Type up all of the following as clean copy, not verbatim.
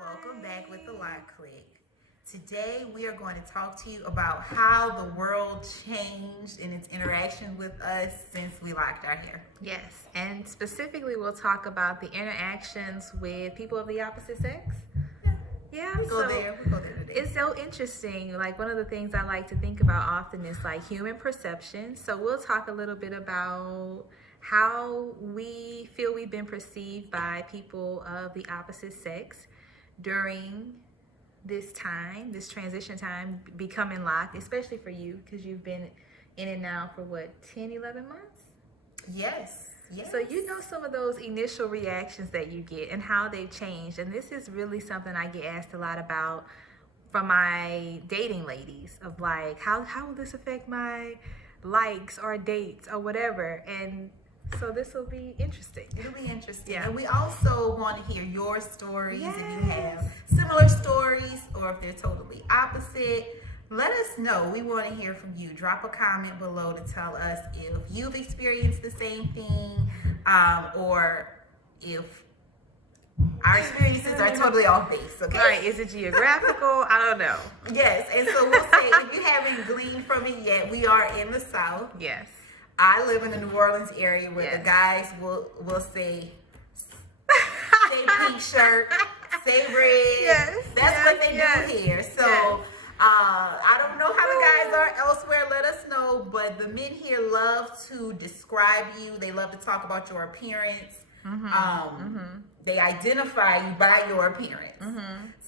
Welcome back with the Loc'd Click. Today we are going to talk to you about how the world changed in its interaction with us since we locked our hair. Yes, and specifically we'll talk about the interactions with people of the opposite sex. Yeah, we go there today. It's so interesting. Like, one of the things I like to think about often is like human perception. So we'll talk a little bit about how we feel we've been perceived by people of the opposite sex during this time, this transition time, becoming locked, especially for you, because you've been in and out for what, 10, 11 months? Yes. So you know some of those initial reactions that you get and how they've changed. And this is really something I get asked a lot about from my dating ladies, of like, how will this affect my likes or dates or whatever? And so this will be interesting. It'll be interesting. Yeah. And we also want to hear your stories. Yes. If you have similar stories or if they're totally opposite, let us know. We want to hear from you. Drop a comment below to tell us if you've experienced the same thing, or if our experiences are totally off base. Okay. Right. Is it geographical? I don't know. Yes. And so we'll say, if you haven't gleaned from it yet, we are in the South. Yes. I live in the New Orleans area where the guys will say pink shirt, say red. Yes. That's what they do here. So I don't know how the guys are elsewhere. Let us know. But the men here love to describe you. They love to talk about your appearance. They identify you by your appearance.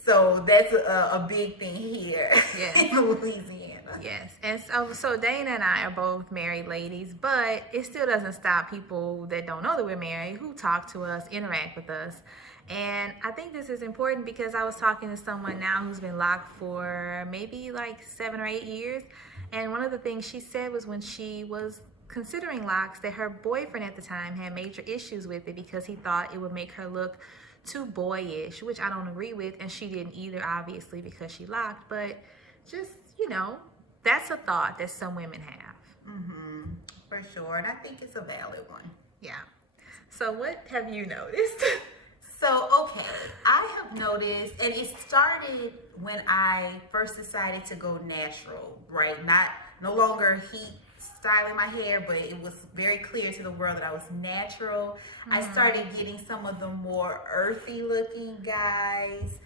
So that's a big thing here in Louisiana. Yes, and so Dana and I are both married ladies, but it still doesn't stop people that don't know that we're married who talk to us, interact with us. And I think this is important because I was talking to someone now who's been locked for maybe like 7 or 8 years. And one of the things she said was when she was considering locks, that her boyfriend at the time had major issues with it because he thought it would make her look too boyish, which I don't agree with. And she didn't either, obviously, because she locked. But just, that's a thought that some women have. For sure. And I think it's a valid one. Yeah. So what have you noticed? So, okay, I have noticed, and it started when I first decided to go natural, right? No longer heat styling my hair, but it was very clear to the world that I was natural. I started getting some of the more earthy looking guys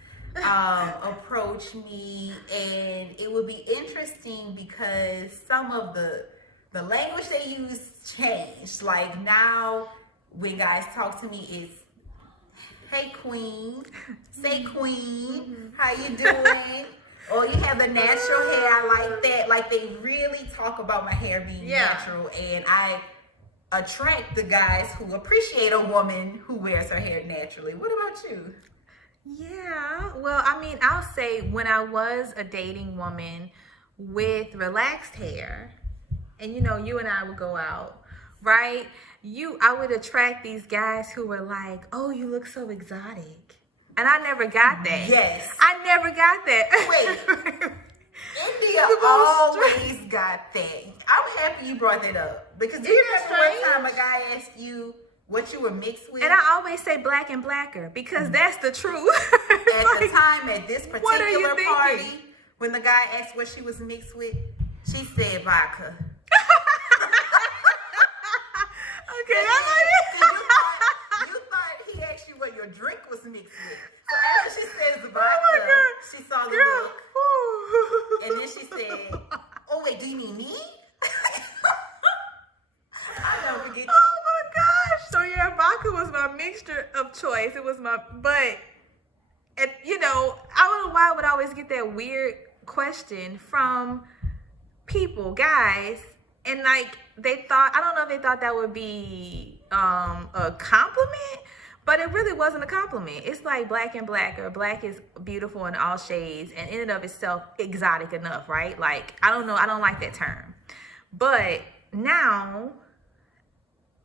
approach me, and it would be interesting because some of the language they use changed. Like, now when guys talk to me, it's "Hey queen," "Say queen," "How you doing?" Or "You have the natural hair." I like that. Like, they really talk about my hair being natural, and I attract the guys who appreciate a woman who wears her hair naturally. What about you? Yeah, well, I mean, I'll say when I was a dating woman with relaxed hair, and you and I would go out, right? I would attract these guys who were like, "Oh, you look so exotic." And I never got that. Yes. I never got that. Wait. India always got that. I'm happy you brought that up. Because do you remember one time a guy asked you what you were mixed with? And I always say black and blacker because that's the truth. At the time, at this particular party, when the guy asked what she was mixed with, she said vodka. Okay, you thought he asked you what your drink was mixed with. So after she says vodka, she saw the look. And then she said, "Oh wait, do you mean me?" I'll never forget that. Oh my gosh. So yeah, vodka was my mixture of choice. It was but I don't know why I would always get that weird question from people, guys, and like I don't know if they thought that would be a compliment, but it really wasn't a compliment. It's like black and blacker. Black is beautiful in all shades and in and of itself exotic enough, right? Like, I don't know, I don't like that term. But now,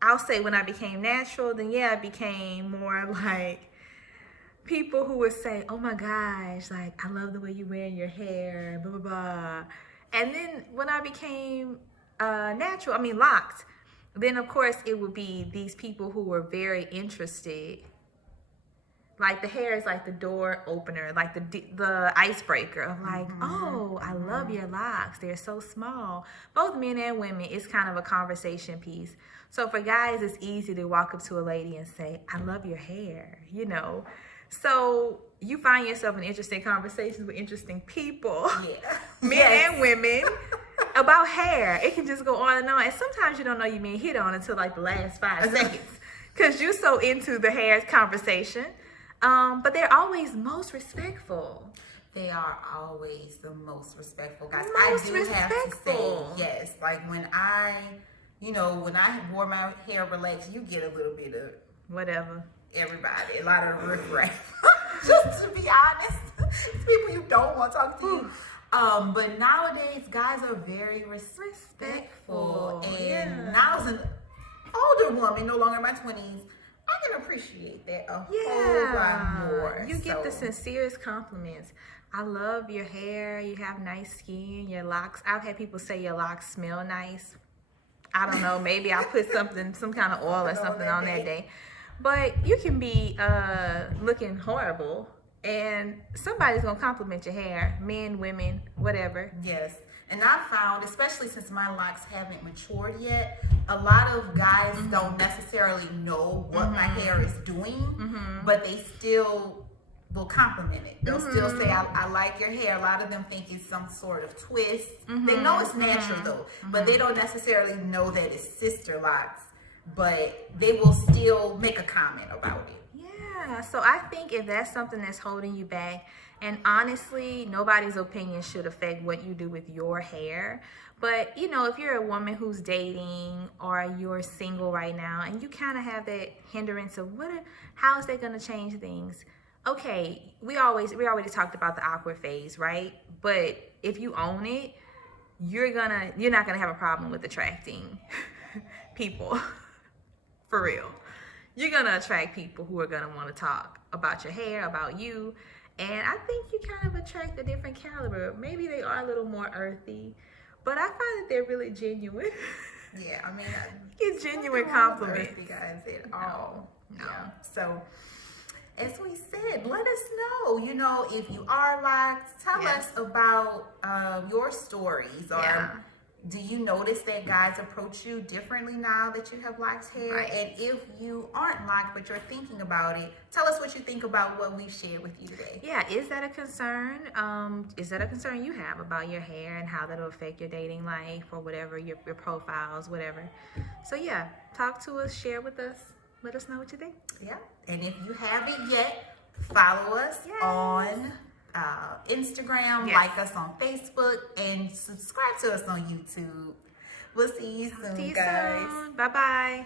I'll say when I became natural, then I became more like people who would say, "Oh my gosh, like, I love the way you wear your hair, blah, blah, blah." And then when I became locked, then of course it would be these people who were very interested Like the hair is like the door opener, like the icebreaker of like, oh, I love your locks. They're so small. Both men and women, it's kind of a conversation piece. So for guys, it's easy to walk up to a lady and say, I love your hair, you know. So you find yourself in interesting conversations with interesting people, men and women, about hair. It can just go on and on. And sometimes you don't know you being hit on until like the last 5 seconds because you're so into the hair conversation. But they're always most respectful. They are always the most respectful guys. Most I do respectful. have to say, yes. Like when I wore my hair relaxed, you get a little bit of Whatever. everybody, a lot of riffraff. Just to be honest, it's people you don't want to talk to you. But nowadays, guys are very respectful. And now as an older woman, no longer in my 20s, I can appreciate that a whole lot more. You get the sincerest compliments. I love your hair. You have nice skin. Your locks. I've had people say your locks smell nice. I don't know. Maybe I put some kind of oil or something on that day. But you can be looking horrible, and somebody's gonna compliment your hair. Men, women, whatever. Yes. And I found, especially since my locks haven't matured yet, a lot of guys don't necessarily know what my hair is doing, but they still will compliment it. They'll still say, I like your hair. A lot of them think it's some sort of twist. They know it's natural though, but they don't necessarily know that it's sister locks, but they will still make a comment about it. Yeah, so I think if that's something that's holding you back, and honestly, nobody's opinion should affect what you do with your hair. But, you know, if you're a woman who's dating or you're single right now and you kind of have that hindrance of how is that going to change things? Okay, we already talked about the awkward phase, right? But if you own it, you're not gonna have a problem with attracting people. For real. You're gonna attract people who are gonna want to talk about your hair, about you. And I think you kind of attract a different caliber. Maybe they are a little more earthy, but I find that they're really genuine. Yeah, I mean, get genuine compliments. Earthy guys at all. No. Yeah. So, as we said, let us know. You know, if you are locked, tell us about your stories. Or do you notice that guys approach you differently now that you have locked hair? Right. And if you aren't locked but you're thinking about it, tell us what you think about what we shared with you today. Yeah, is that a concern? Is that a concern you have about your hair and how that'll affect your dating life or whatever, your profiles, whatever? So yeah, talk to us, share with us, let us know what you think. Yeah, and if you haven't yet, follow us on Instagram, like us on Facebook, and subscribe to us on YouTube. We'll see you soon, guys. Bye-bye.